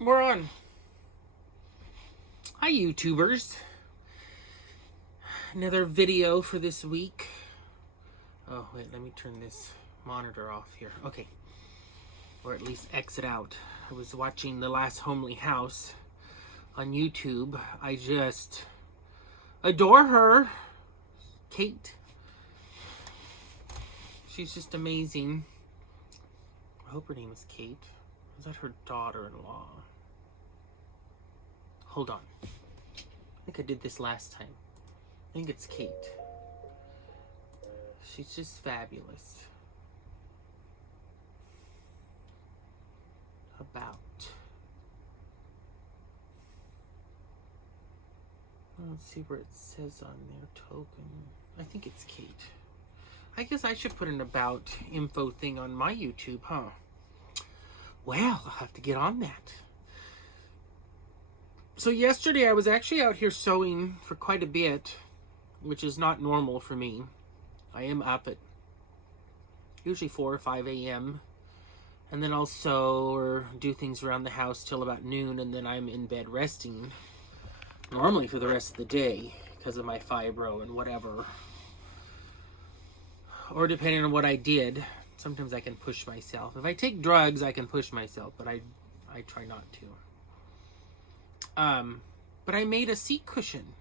We're on. Hi, YouTubers. Another video for this week. Oh, wait, let me turn this monitor off here. Okay. Or at least exit out. I was watching The Last Homely House on YouTube. I just adore her. Kate. She's just amazing. I hope her name is Kate. Is that her daughter-in-law? Hold on. I think I did this last time. I think it's Kate. She's just fabulous. Let's see where it says on their token. I think it's Kate. I guess I should put an about info thing on my YouTube, huh? Well, I'll have to get on that. So yesterday I was actually out here sewing for quite a bit, which is not normal for me. I am up at usually 4 or 5 a.m. and then I'll sew or do things around the house till about noon, and then I'm in bed resting. Normally for the rest of the day because of my fibro and whatever. Or depending on what I did, sometimes I can push myself. If I take drugs, I can push myself, but I try not to. But I made a seat cushion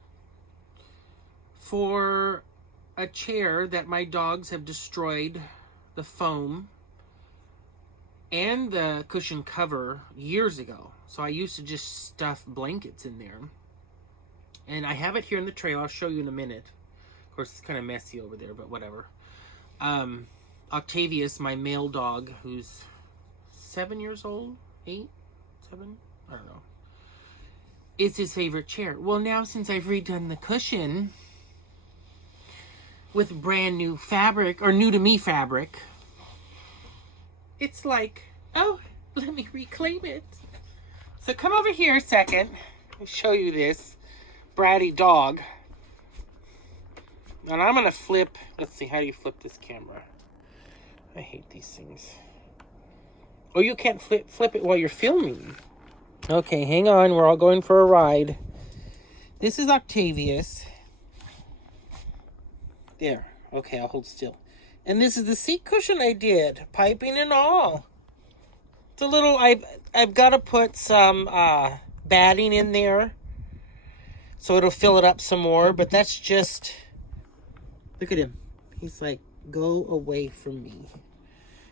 for a chair that my dogs have destroyed the foam and the cushion cover years ago. So I used to just stuff blankets in there. And I have it here in the tray. I'll show you in a minute. Of course, it's kind of messy over there, but whatever. Octavius, my male dog, who's 7 years old, 8, 7, I don't know, it's his favorite chair. Well, now since I've redone the cushion with brand new fabric, or new to me fabric, it's like, oh, let me reclaim it. So come over here a second. I'll show you this bratty dog. And I'm gonna flip, let's see, how do you flip this camera? I hate these things. Oh, you can't flip it while you're filming. Okay, hang on, we're all going for a ride. This is Octavius. There, okay, I'll hold still. And this is the seat cushion I did, piping and all. It's a little, I've got to put some batting in there so it'll fill it up some more, but that's just, look at him. He's like, go away from me.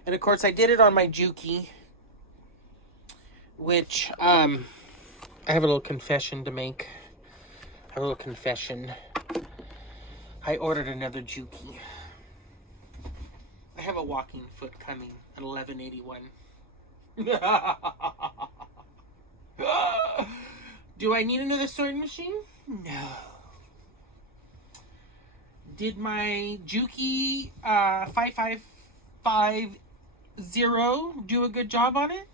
And of course I did it on my juki, which, I have a little confession to make. I ordered another juki. I have a walking foot coming at 1181. Do I need another sewing machine? No. Did my juki 5550 do a good job on it?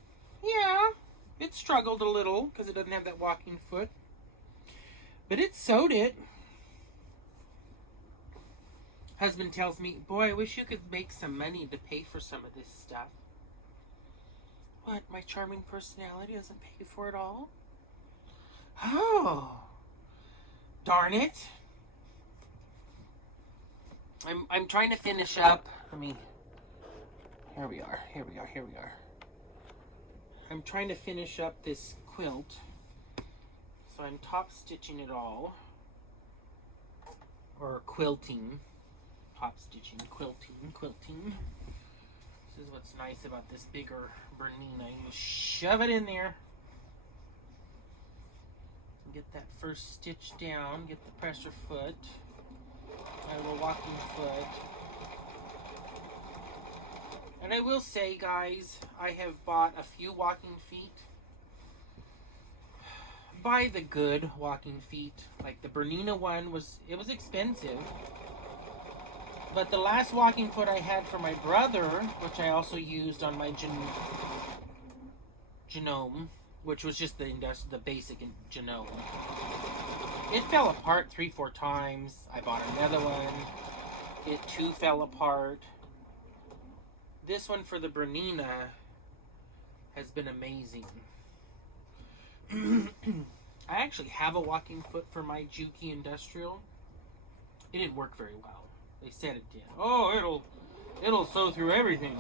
Yeah. It struggled a little because it doesn't have that walking foot. But it sewed it. Husband tells me, boy, I wish you could make some money to pay for some of this stuff. What, my charming personality doesn't pay for it all? Oh, darn it. I'm trying to finish up. Here we are. I'm trying to finish up this quilt. So I'm top stitching it all. Or quilting. Top stitching, quilting. This is what's nice about this bigger Bernina. You just shove it in there. Get that first stitch down. Get the pressure foot. My little walking foot. And I will say, guys, I have bought a few walking feet. Buy the good walking feet. Like the Bernina one was expensive. But the last walking foot I had for my brother, which I also used on my Genome, which was just the basic Genome. It fell apart 3-4 times. I bought another one. It too fell apart. This one for the Bernina has been amazing. I actually have a walking foot for my Juki Industrial. It didn't work very well. They said it did. Oh, it'll sew through everything.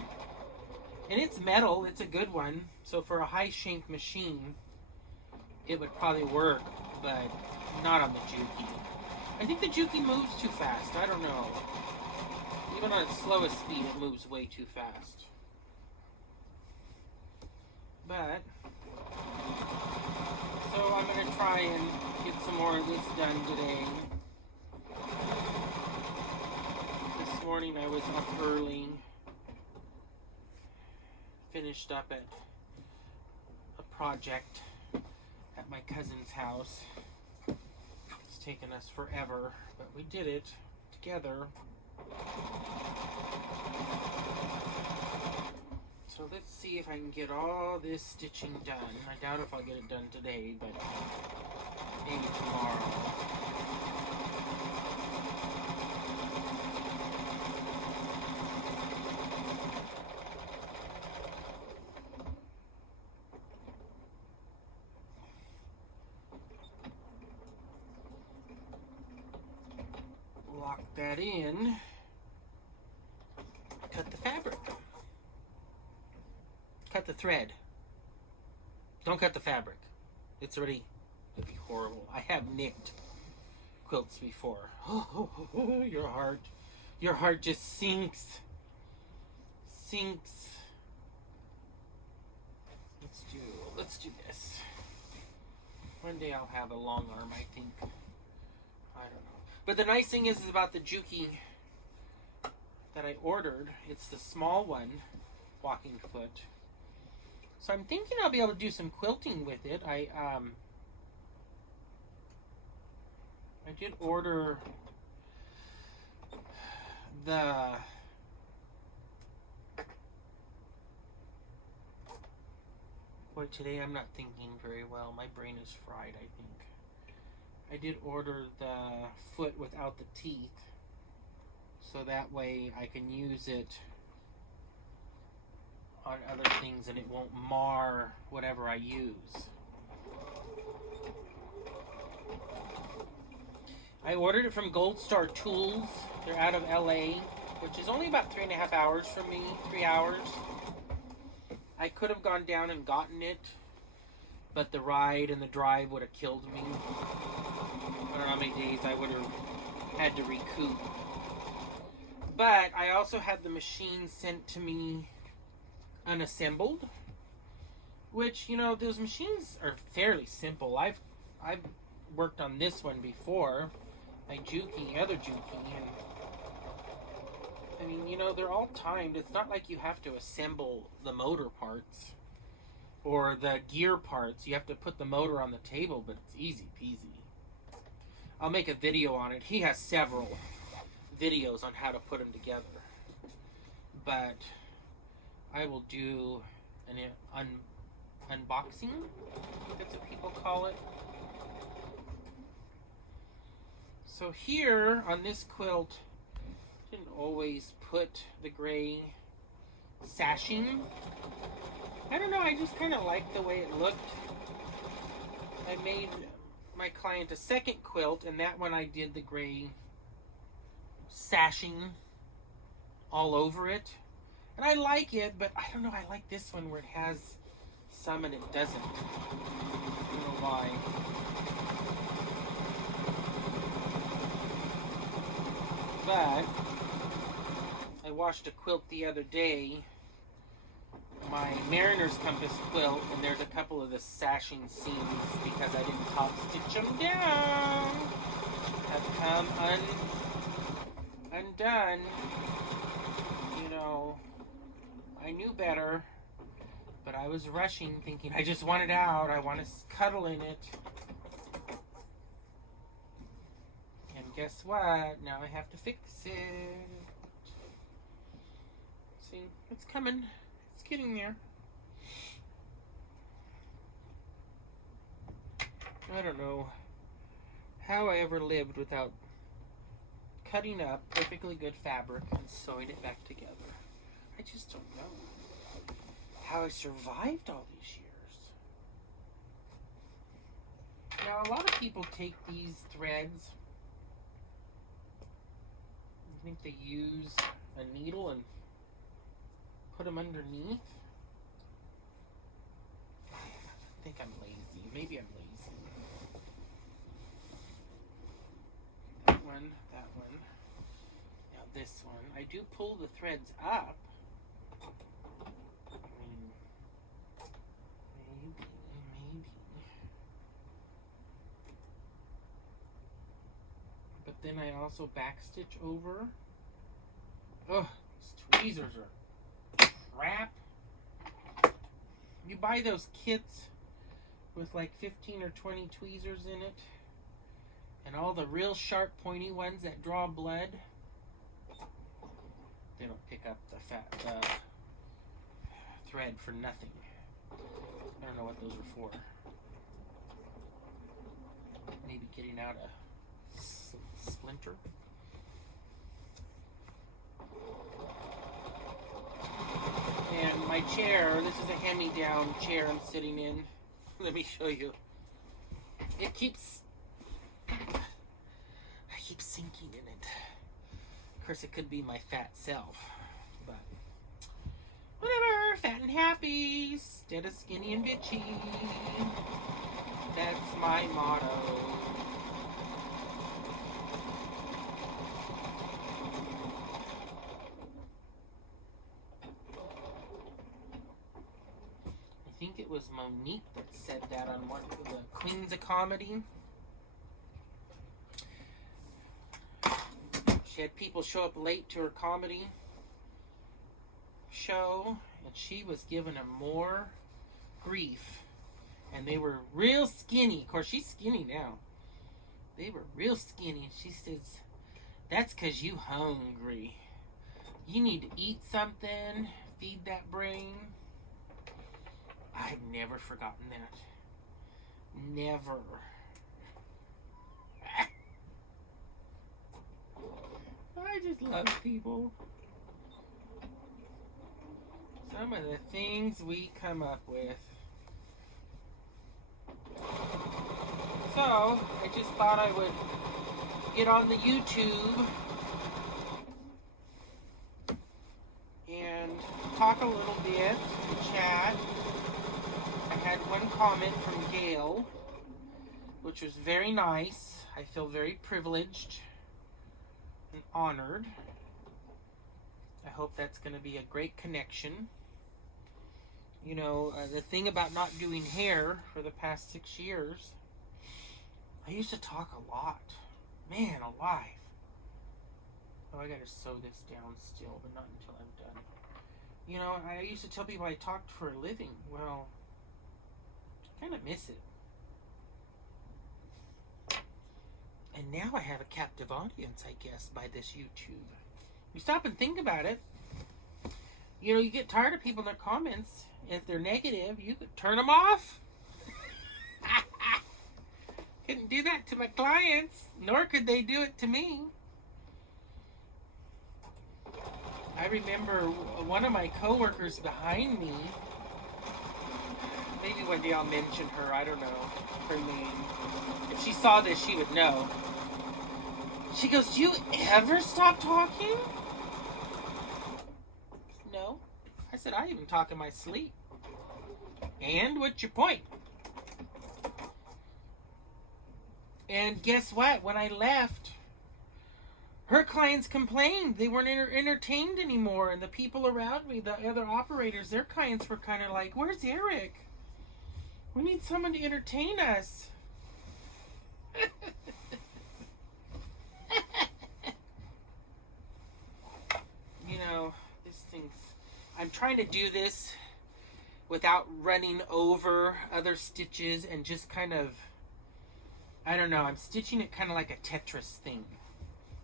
And it's metal. It's a good one. So for a high shank machine, it would probably work, but not on the Juki. I think the Juki moves too fast. I don't know. Even on its slowest speed, it moves way too fast. But, so I'm going to try and get some more of this done today. This morning I was up early. Finished up at a project at my cousin's house. It's taken us forever, but we did it together. So let's see if I can get all this stitching done. I doubt if I'll get it done today, but maybe tomorrow. Lock that in. Cut the fabric. Cut the thread. Don't cut the fabric. It'd be horrible. I have nicked quilts before. Your heart just sinks. Let's do this. One day I'll have a long arm, I think. I don't know. But the nice thing is about the Juki that I ordered, it's the small one, walking foot. So I'm thinking I'll be able to do some quilting with it. I did order the boy, today I'm not thinking very well. My brain is fried, I think. I did order the foot without the teeth, so that way I can use it on other things and it won't mar whatever I use. I ordered it from Gold Star Tools. They're out of LA, which is only about 3.5 hours from me, 3 hours. I could have gone down and gotten it, but the ride and the drive would have killed me. I don't know how many days I would have had to recoup. But I also had the machine sent to me unassembled, which, you know, those machines are fairly simple. I've worked on this one before, my Juki, other Juki, and I mean, you know, they're all timed. It's not like you have to assemble the motor parts or the gear parts. You have to put the motor on the table, but it's easy peasy. I'll make a video on it. He has several videos on how to put them together. But I will do an unboxing. I think that's what people call it. So here on this quilt, I didn't always put the gray sashing. I don't know, I just kind of liked the way it looked. I made my client a second quilt, and that one I did the gray sashing all over it. And I like it, but I don't know, I like this one where it has some and it doesn't. I don't know why. But I washed a quilt the other day, my Mariner's Compass quilt, and there's a couple of the sashing seams because I didn't top stitch them down. Have come undone. You know, I knew better, but I was rushing, thinking I just want it out. I want to cuddle in it. And guess what? Now I have to fix it. See, it's coming. It's getting there. I don't know how I ever lived without cutting up perfectly good fabric and sewing it back together. I just don't know how I survived all these years. people take these threads, I think they use a needle and put them underneath. I think I'm lazy. Maybe I'm lazy. That one. Now this one. I do pull the threads up. Maybe. But then I also backstitch over. Ugh, these tweezers are crap. You buy those kits with like 15 or 20 tweezers in it, and all the real sharp pointy ones that draw blood, they don't pick up the thread for nothing. I don't know what those are for. Maybe getting out a splinter. And my chair, this is a hand-me-down chair I'm sitting in. Let me show you. I keep sinking in it. Of course, it could be my fat self, but whatever. Fat and happy instead of skinny and bitchy. That's my motto. I think it was Monique that said that on one of the Queens of Comedy. She had people show up late to her comedy show, and she was giving them more grief. And they were real skinny. Of course, she's skinny now. They were real skinny. And she says, that's because you hungry. You need to eat something, feed that brain. I've never forgotten that. Never. I just love people. Some of the things we come up with. So, I just thought I would get on the YouTube and talk a little bit, chat. I had one comment from Gail, which was very nice. I feel very privileged and honored. I hope that's going to be a great connection. You know, the thing about not doing hair for the past 6 years, I used to talk a lot. Man alive. Oh, I gotta sew this down still, but not until I'm done. You know, I used to tell people I talked for a living. Well, I kind of miss it. And now I have a captive audience, I guess, by this YouTube. You stop and think about it. You know, you get tired of people in their comments. If they're negative, you could turn them off. Couldn't do that to my clients, nor could they do it to me. I remember one of my coworkers behind me, maybe one day I'll mention her, I don't know her name. If she saw this, she would know. She goes, do you ever stop talking? No. I said, I even talk in my sleep. And what's your point? And guess what? When I left, her clients complained. They weren't entertained anymore. And the people around me, the other operators, their clients were kind of like, where's Eric? We need someone to entertain us. You know, this thing's... I'm trying to do this without running over other stitches and just kind of... I don't know, I'm stitching it kind of like a Tetris thing,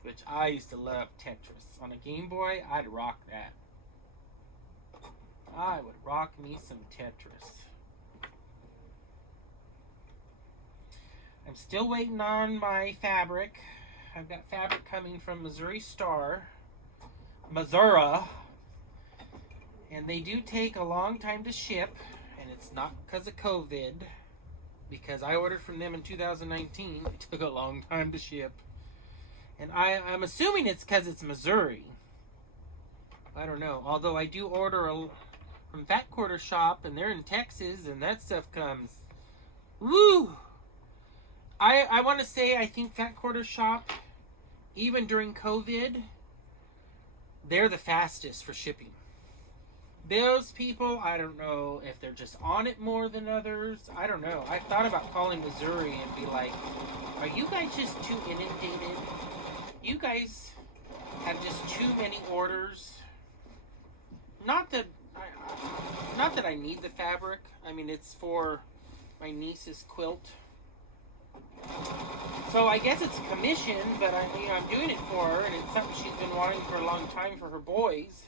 which I used to love Tetris. On a Game Boy, I'd rock that. I would rock me some Tetris. I'm still waiting on my fabric. I've got fabric coming from Missouri Star, Missouri, and they do take a long time to ship, and it's not because of COVID. because I ordered from them in 2019. It took a long time to ship. And I'm assuming it's because it's Missouri. I don't know. Although I do order from Fat Quarter Shop, and they're in Texas, and that stuff comes. Woo! I want to say I think Fat Quarter Shop, even during COVID, they're the fastest for shipping. Those people, I don't know if they're just on it more than others. I don't know. I thought about calling Missouri and be like, are you guys just too inundated? You guys have just too many orders. Not that I need the fabric. I mean, it's for my niece's quilt. So I guess it's a commission, but I'm doing it for her, and it's something she's been wanting for a long time for her boys.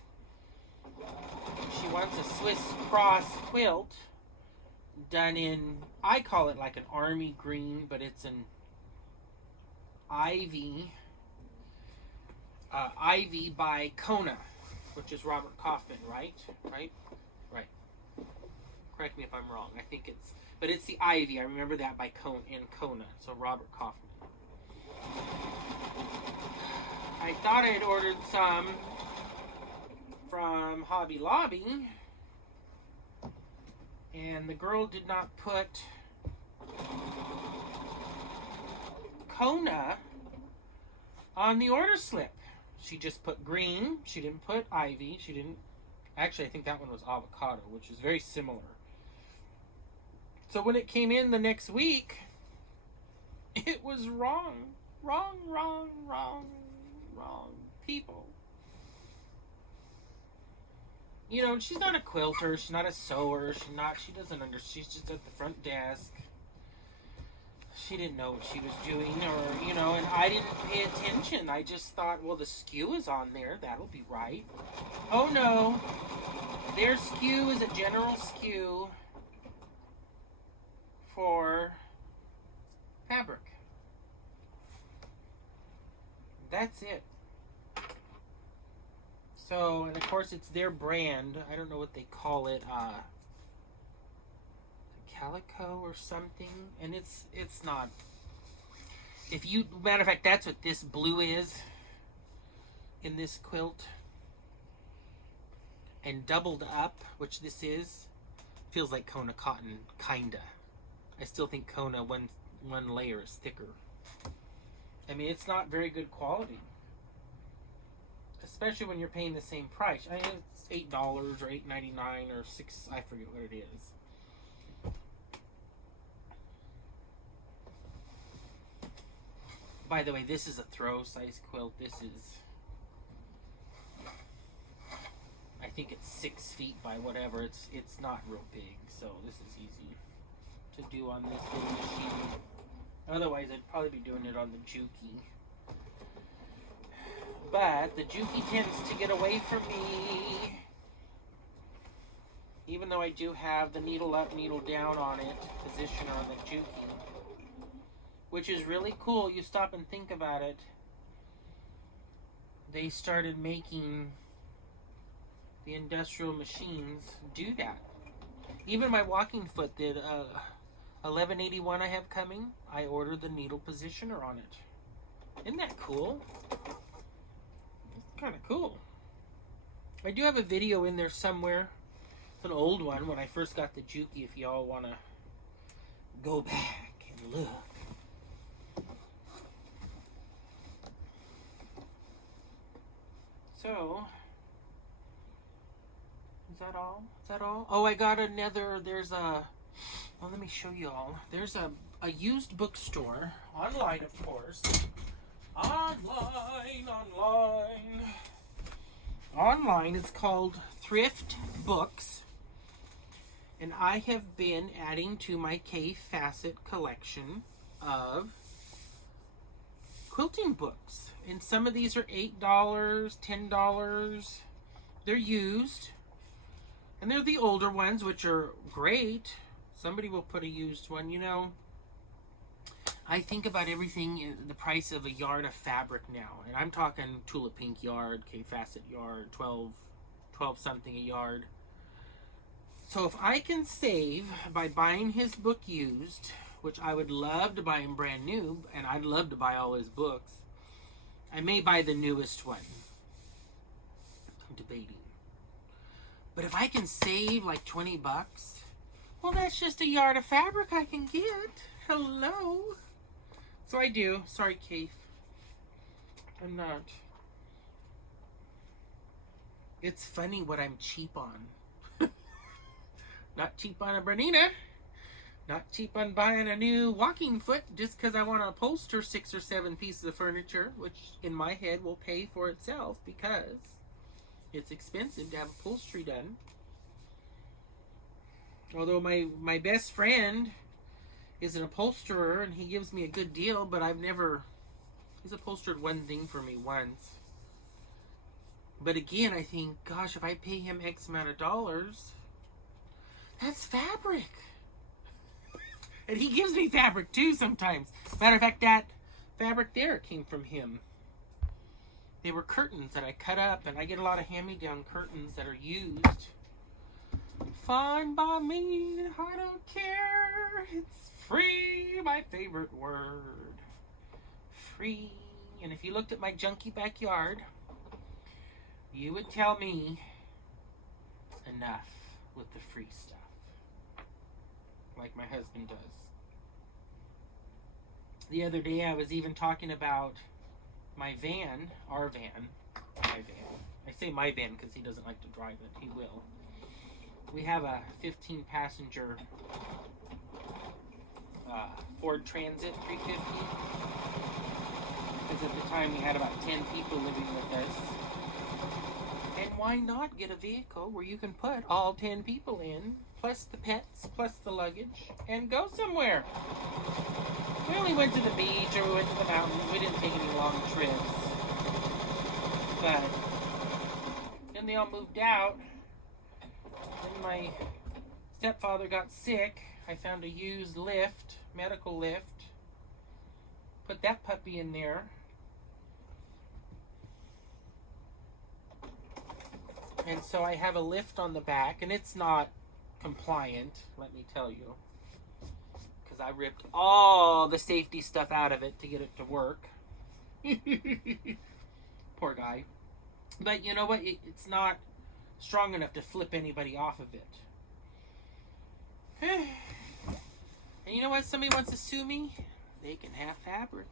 She wants a Swiss cross quilt done in, I call it like an army green, but it's an ivy by Kona, which is Robert Kaufman, right? Right. Correct me if I'm wrong. I think but it's the ivy. I remember that by Kona. So Robert Kaufman. I thought I had ordered some from Hobby Lobby, and the girl did not put Kona on the order slip. She just put green. She didn't put ivy. She didn't. Actually, I think that one was avocado, which is very similar. So when it came in the next week, it was wrong. Wrong people. You know, she's not a quilter, she's not a sewer, she doesn't understand, she's just at the front desk. She didn't know what she was doing, or, you know, and I didn't pay attention. I just thought, well, the SKU is on there, that'll be right. Oh no, their SKU is a general SKU for fabric. That's it. So, and of course it's their brand. I don't know what they call it. Calico or something. And it's not. Matter of fact, that's what this blue is in this quilt. And doubled up, which this is, feels like Kona cotton, kinda. I still think Kona one layer is thicker. I mean, it's not very good quality. Especially when you're paying the same price. I mean, it's $8 or $8.99 or $6, I forget what it is. By the way, this is a throw size quilt. This is, I think it's 6 feet by whatever. It's not real big, so this is easy to do on this little machine. Otherwise, I'd probably be doing it on the juki. But the juki tends to get away from me. Even though I do have the needle up, needle down on it, positioner on the juki. Which is really cool. You stop and think about it. They started making the industrial machines do that. Even my walking foot did 1181 I have coming. I ordered the needle positioner on it. Isn't that cool? It's kind of cool. I do have a video in there somewhere. It's an old one when I first got the juki, if y'all want to go back and look. So, is that all? Is that all? Oh, I got another, let me show you all. There's a used bookstore, online of course. Online, it's called Thrift Books. And I have been adding to my K Facet collection of quilting books. And some of these are $8, $10. They're used. And they're the older ones, which are great. Somebody will put a used one, you know. I think about everything in the price of a yard of fabric now. And I'm talking Tulip Pink yard, K Facet yard, 12 something a yard. So if I can save by buying his book used, which I would love to buy him brand new, and I'd love to buy all his books. I may buy the newest one. I'm debating. But if I can save like 20 bucks, well, that's just a yard of fabric I can get. Hello. So I do. Sorry, Keith. I'm not. It's funny what I'm cheap on. Not cheap on a Bernina. Not cheap on buying a new walking foot just because I want to upholster 6 or 7 pieces of furniture, which in my head will pay for itself because it's expensive to have upholstery done. Although my best friend is an upholsterer and he gives me a good deal, but he's upholstered one thing for me once. But again, I think, gosh, if I pay him X amount of dollars, that's fabric. And he gives me fabric too sometimes. Matter of fact, that fabric there came from him. They were curtains that I cut up, and I get a lot of hand-me-down curtains that are used. Fine by me, I don't care. It's free, my favorite word. Free. And if you looked at my junky backyard, you would tell me enough with the free stuff. Like my husband does. The other day I was even talking about my van, our van, my van. I say my van because he doesn't like to drive it. He will. We have a 15-passenger Ford Transit 350. Because at the time we had about 10 people living with us. And why not get a vehicle where you can put all 10 people in, plus the pets, plus the luggage, and go somewhere? We only went to the beach or we went to the mountains. We didn't take any long trips. But then they all moved out. Then my stepfather got sick. I found a used lift, medical lift. Put that puppy in there. And so I have a lift on the back, and it's not compliant, let me tell you. Because I ripped all the safety stuff out of it to get it to work. Poor guy. But you know what? It's not strong enough to flip anybody off of it. And you know what? Somebody wants to sue me? They can have fabric.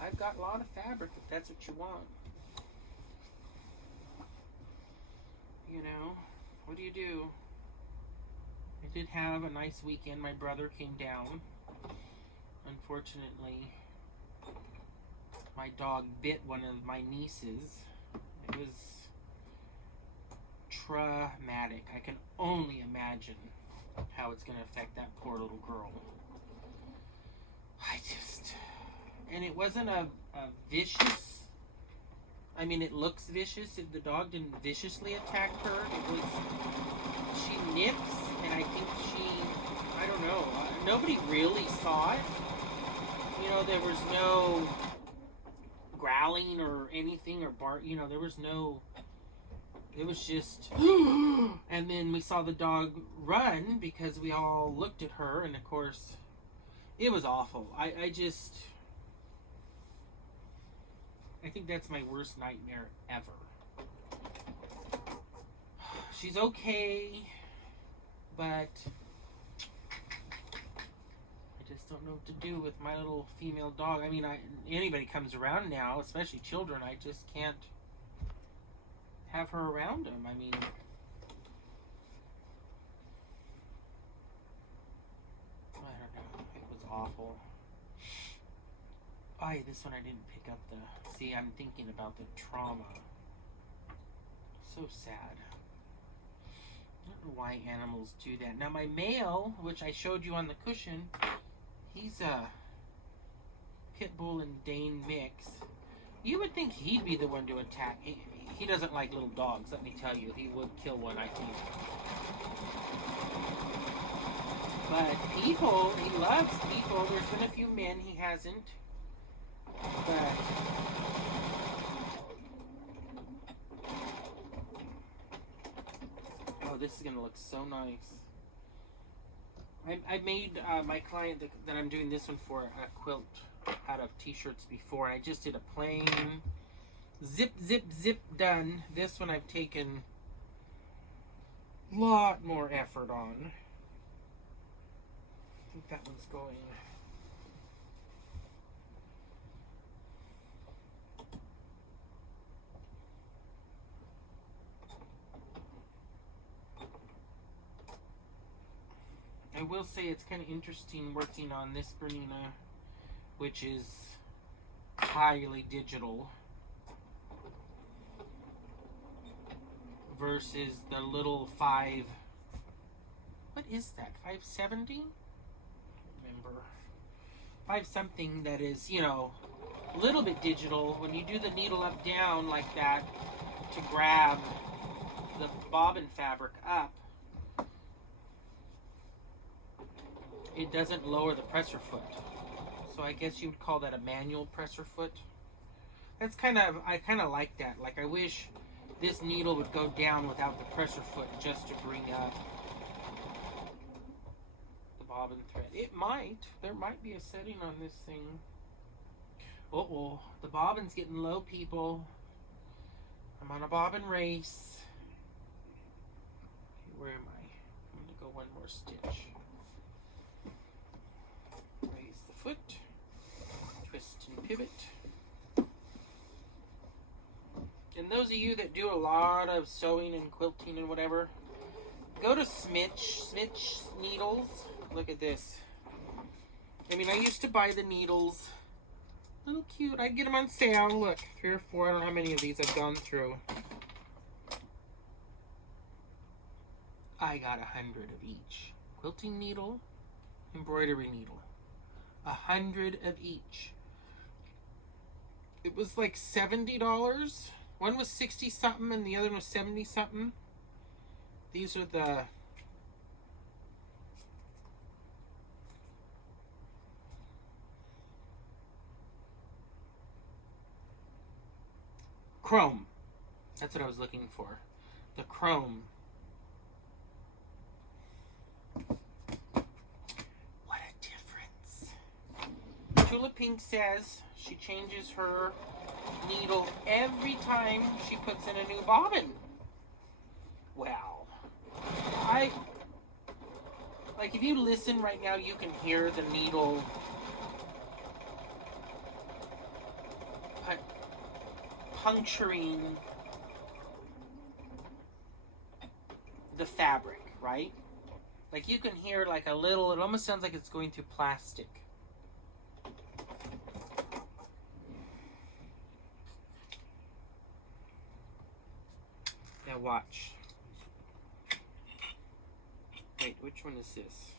I've got a lot of fabric if that's what you want. You know, what do you do? I did have a nice weekend. My brother came down. Unfortunately, my dog bit one of my nieces. It was traumatic. I can only imagine how it's going to affect that poor little girl. And it wasn't a vicious, I mean, it looks vicious. The dog didn't viciously attack her. It was, she nips, and I think I don't know, nobody really saw it. You know, there was no growling or anything or bark, you know, there was no, it was just, and then we saw the dog run because we all looked at her, and of course, it was awful. I think that's my worst nightmare ever. She's okay, but I just don't know what to do with my little female dog. I mean, anybody comes around now, especially children, I just can't have her around them. I mean, I don't know. It was awful. This one I didn't pick up the... See, I'm thinking about the trauma. So sad. I don't know why animals do that. Now, my male, which I showed you on the cushion, he's a pit bull and Dane mix. You would think he'd be the one to attack. He doesn't like little dogs, let me tell you. He would kill one, I think. But people, he loves people. There's been a few men he hasn't. But oh, this is gonna look so nice. I made my client that I'm doing this one for a quilt out of t-shirts before. I just did a plain zip, zip, zip done. This one I've taken a lot more effort on. I think that one's going. I will say it's kind of interesting working on this Bernina, which is highly digital, versus the little 5, what is that, 570? Remember, 5 something that is, you know, a little bit digital. When you do the needle up down like that to grab the bobbin fabric up, it doesn't lower the presser foot. So I guess you would call that a manual presser foot. That's I kind of like that. Like, I wish this needle would go down without the presser foot just to bring up the bobbin thread. It might. There might be a setting on this thing. Uh-oh. The bobbin's getting low, people. I'm on a bobbin race. Where am I? I'm going to go one more stitch. Raise the foot. Twist and pivot. And those of you that do a lot of sewing and quilting and whatever, go to Smidge needles. Look at this. I mean, I used to buy the needles. Little cute. I get them on sale. Look, 3 or 4. I don't know how many of these I've gone through. I got 100 of each. Quilting needle, embroidery needle. 100 of each. It was like $70. One was 60 something and the other was 70 something. These are the chrome. That's what I was looking for. The chrome. What a difference. Tula Pink says she changes her needle every time she puts in a new bobbin. Wow. Like, if you listen right now, you can hear the needle puncturing the fabric, right? Like, you can hear like a little, it almost sounds like it's going through plastic. Now watch. Wait, which one is this?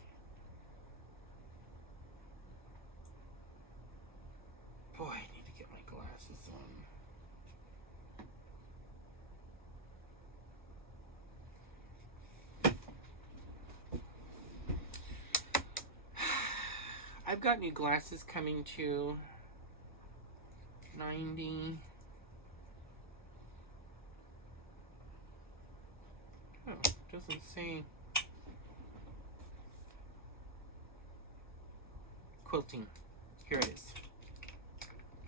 Boy, I need to get my glasses on. I've got new glasses coming to 90. Oh, doesn't say. Quilting. Here it is.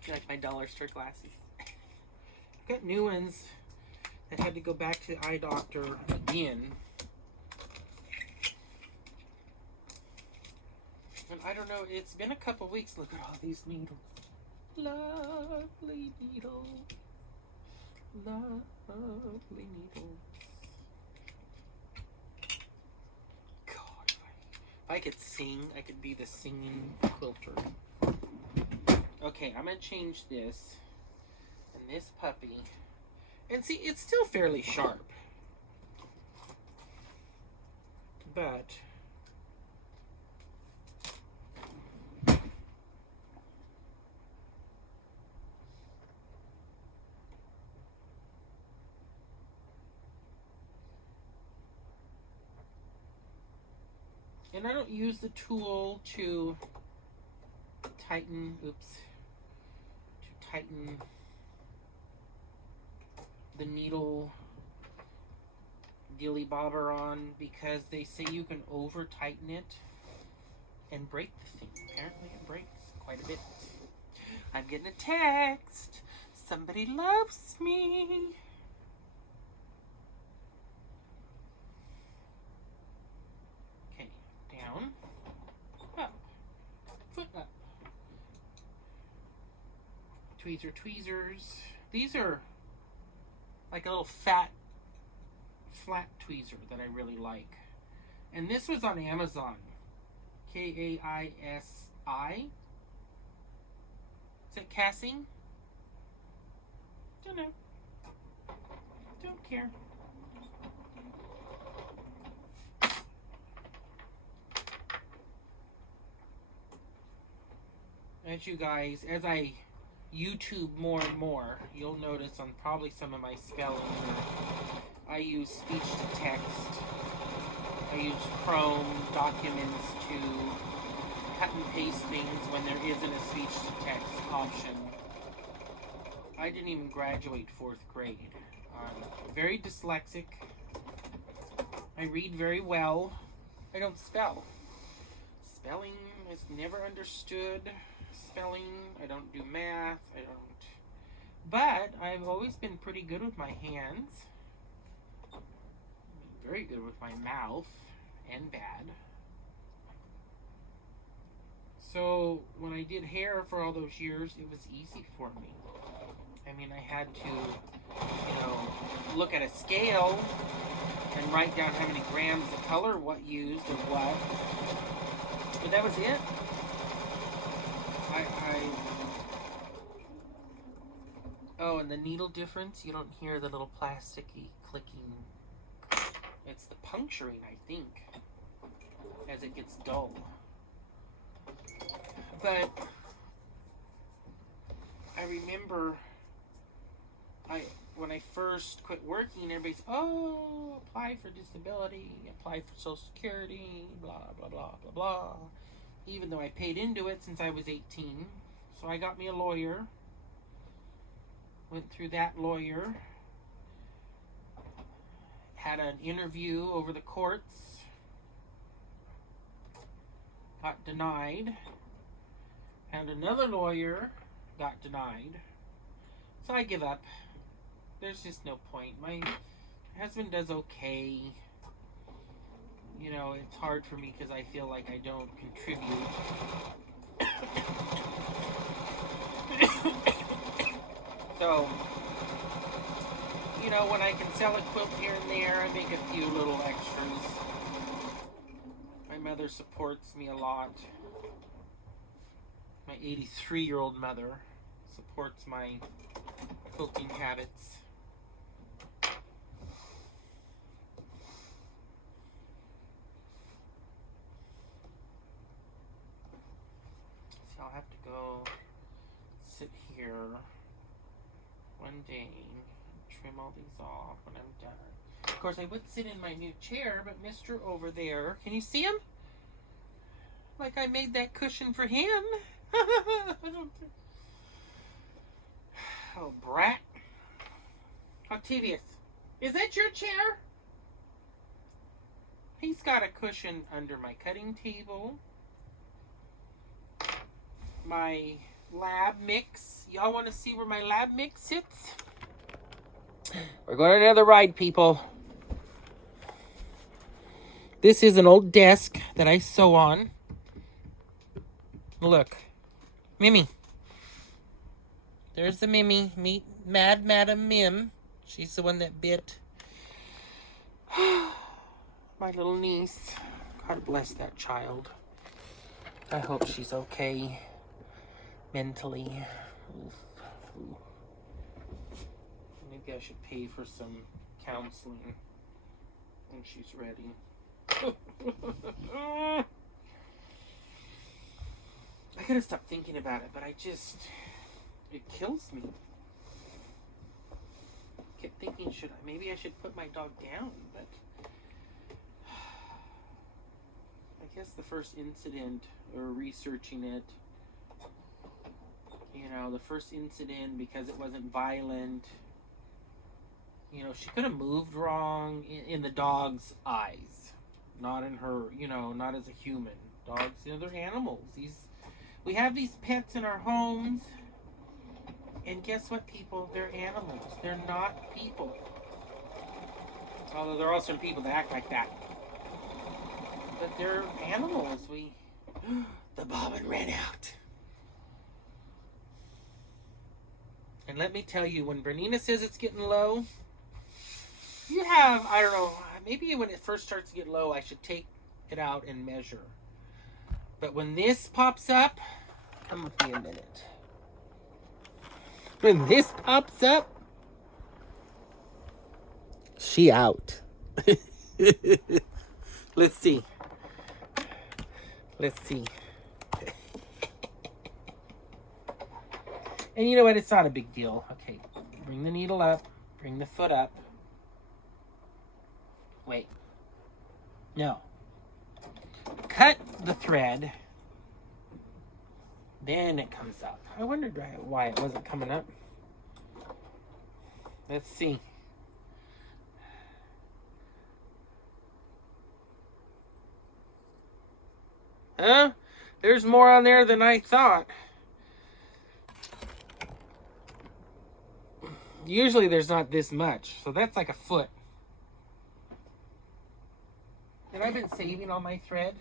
Like my dollar store glasses. I've got new ones that had to go back to the eye doctor again. And I don't know, it's been a couple weeks. Look at all these needles. Lovely needles. Lovely needles. God, if I could sing, I could be the singing quilter. Okay, I'm going to change this. And this puppy. And see, it's still fairly sharp. But and I don't use the tool to tighten, tighten the needle dilly bobber on, because they say you can over tighten it. and break the thing. Apparently it breaks quite a bit. I'm getting a text. Somebody loves me. Okay, down, up, foot up. Tweezers. These are like a little fat, flat tweezer that I really like. And this was on Amazon. Kaisi. Is it Cassing? Don't know. Don't care. As I YouTube more and more, you'll notice on probably some of my spelling, I use speech to text. I use Chrome documents to cut and paste things when there isn't a speech to text option. I didn't even graduate 4th grade. I'm very dyslexic. I read very well. I don't spell. Spelling is never understood. I don't do math, but I've always been pretty good with my hands, very good with my mouth, and bad. So when I did hair for all those years, it was easy for me. I mean, I had to, look at a scale and write down how many grams of color, what used and what, but that was it. Oh, and the needle difference, you don't hear the little plasticky clicking. It's the puncturing, I think, as it gets dull. But I remember when I first quit working, everybody's, apply for disability, apply for Social Security, blah, blah, blah, blah, blah. Even though I paid into it since I was 18. So I got me a lawyer. Went through that lawyer. Had an interview over the courts. Got denied. Found another lawyer. Got denied. So I give up. There's just no point. My husband does okay. It's hard for me because I feel like I don't contribute. So, when I can sell a quilt here and there, I make a few little extras. My mother supports me a lot. My 83-year-old mother supports my quilting habits. I'll have to go sit here one day and trim all these off when I'm done. Of course, I would sit in my new chair, but Mr. over there, can you see him? Like I made that cushion for him. Oh, brat. Octavius, is that your chair? He's got a cushion under my cutting table. My lab mix. Y'all want to see where my lab mix sits? We're going on another ride, people. This is an old desk that I sew on. Look. Mimi. There's the Mimi. Meet Mad Madam Mim. She's the one that bit my little niece. God bless that child. I hope she's okay mentally. Maybe I should pay for some counseling when she's ready. I gotta stop thinking about it, but it kills me. I kept thinking, maybe I should put my dog down, but I guess the first incident, or researching it, the first incident, because it wasn't violent, she could have moved wrong in the dog's eyes, not in her, not as a human Dogs, you know, they're animals. We have these pets in our homes. And guess what, people? They're animals. They're not people. Although there are some people that act like that. But they're animals. The bobbin ran out. And let me tell you, when Bernina says it's getting low, you have, I don't know, maybe when it first starts to get low, I should take it out and measure. But when this pops up, come with me a minute. When this pops up, she out. Let's see. Let's see. And you know what? It's not a big deal. Okay, bring the needle up. Bring the foot up. Wait. No. Cut the thread. Then it comes up. I wondered why it wasn't coming up. Let's see. Huh? There's more on there than I thought. Usually there's not this much. So that's like a foot. And I've been saving all my thread.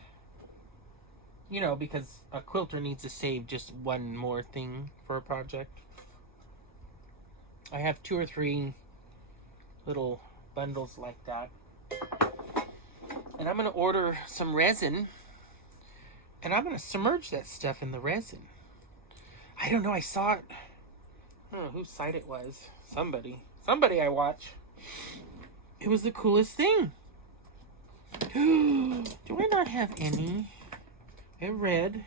You know, because a quilter needs to save just one more thing for a project. I have 2 or 3 little bundles like that. And I'm going to order some resin. And I'm going to submerge that stuff in the resin. I don't know, I saw it. I don't know whose site it was. Somebody I watch. It was the coolest thing. Do I not have any? I have red.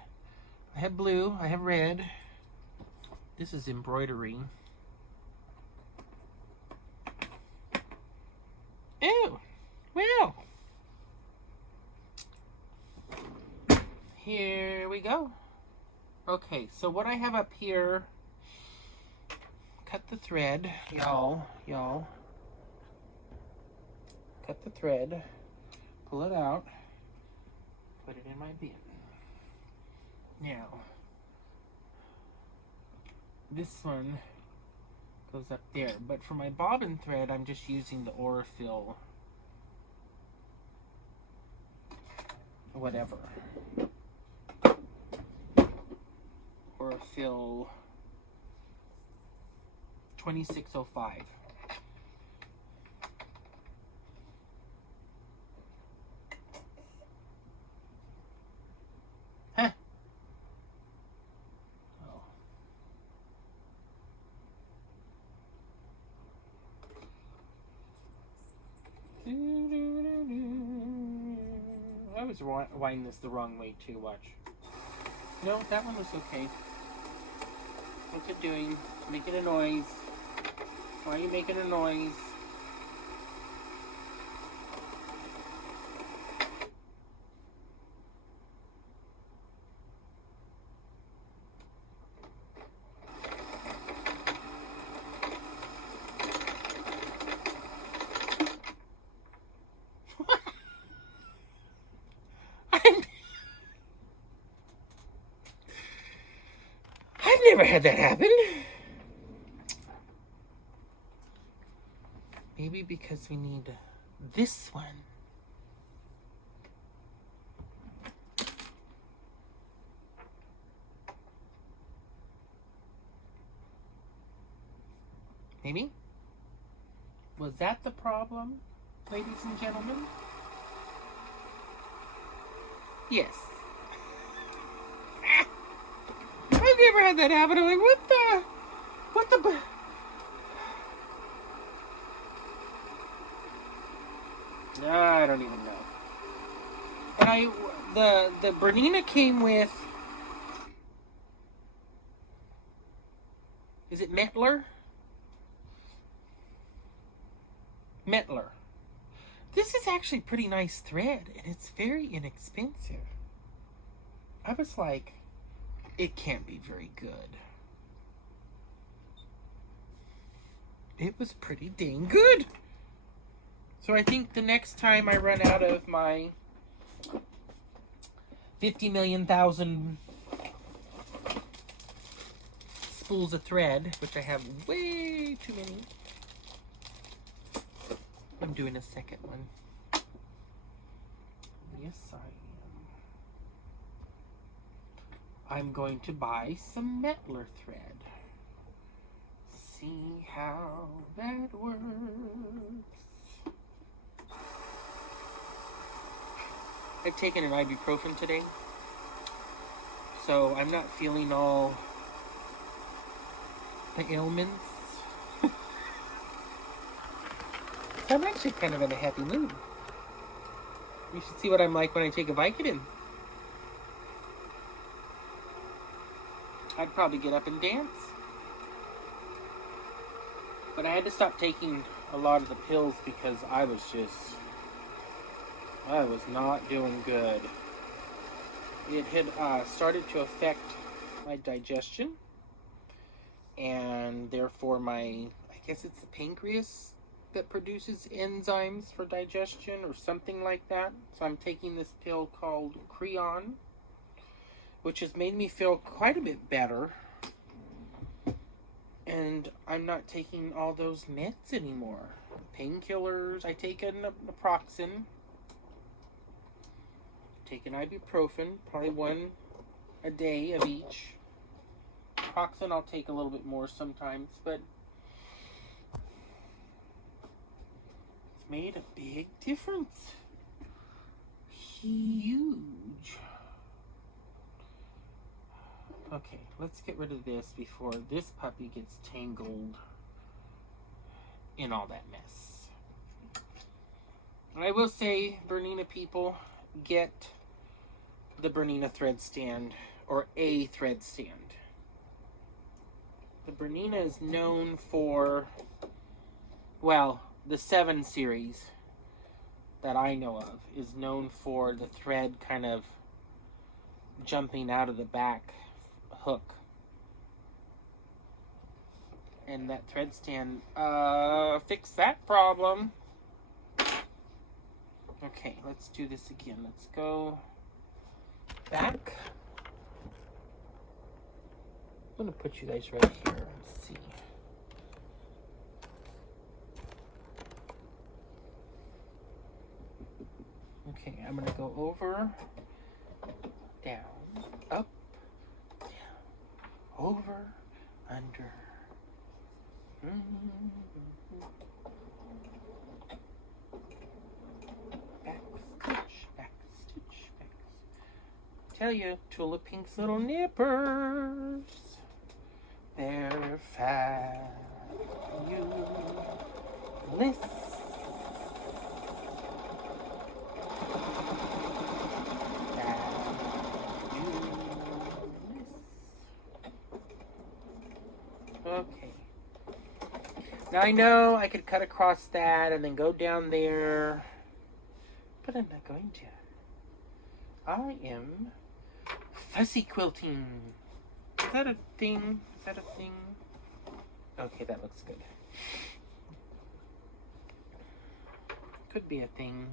I have blue. I have red. This is embroidery. Oh, well. Here we go. Okay, so what I have up here, cut the thread, y'all. Cut the thread, pull it out, put it in my bin. Now, this one goes up there, but for my bobbin thread, I'm just using the Aurifil, whatever. Aurifil 2605. Huh. Oh. I was winding this the wrong way too, watch. No, that one was okay. What's it doing? Making a noise. Why are you making a noise? I've never had that happen. Maybe because we need this one. Maybe? Was that the problem, ladies and gentlemen? Yes. I've never had that happen. I'm like, what the? I don't even know. And the Bernina came with, is it Metler? Metler. This is actually pretty nice thread, and it's very inexpensive. I was like, it can't be very good. It was pretty dang good. So I think the next time I run out of my 50 million thousand spools of thread, which I have way too many. I'm doing a second one. Yes, I am. I'm going to buy some Mettler thread. See how that works. I've taken an ibuprofen today, so I'm not feeling all the ailments. I'm actually kind of in a happy mood. You should see what I'm like when I take a Vicodin. I'd probably get up and dance. But I had to stop taking a lot of the pills because I was not doing good. It had started to affect my digestion, and therefore I guess it's the pancreas that produces enzymes for digestion or something like that. So I'm taking this pill called Creon, which has made me feel quite a bit better. And I'm not taking all those meds anymore. Painkillers. I take an naproxen. Take an ibuprofen, probably one a day of each. Naproxen I'll take a little bit more sometimes, but it's made a big difference. Huge. Okay, let's get rid of this before this puppy gets tangled in all that mess. I will say, Bernina people, get the Bernina thread stand, or a thread stand. The Bernina is known for, well, the 7 series that I know of is known for the thread kind of jumping out of the back hook. And that thread stand fixed that problem. Okay, let's do this again. Let's go back. I'm going to put you guys right here and see. Okay, I'm going to go over, down, up, down, over, under. Back stitch, back stitch, back. Tell you, Tulip Pink's little nippers, they're fabulous. Okay. Now I know I could cut across that and then go down there, but I'm not going to. I am fussy quilting. Is that a thing? Is that a thing? Okay, that looks good. Could be a thing.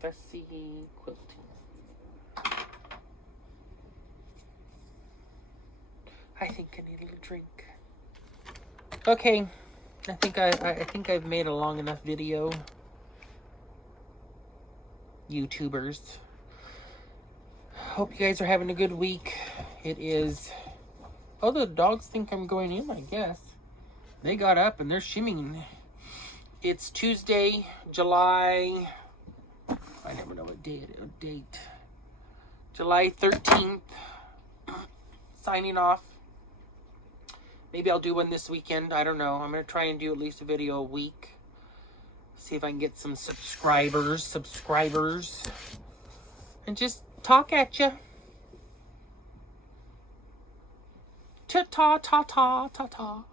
Fussy quilting. I think I need a little drink. Okay, I think I've made a long enough video. YouTubers. Hope you guys are having a good week. It is. Oh, the dogs think I'm going in, I guess. They got up and they're shimmying. It's Tuesday, July. I never know what date. July 13th. Signing off. Maybe I'll do one this weekend. I don't know. I'm going to try and do at least a video a week. See if I can get some subscribers. And just talk at you. Ta-ta, ta-ta, ta-ta.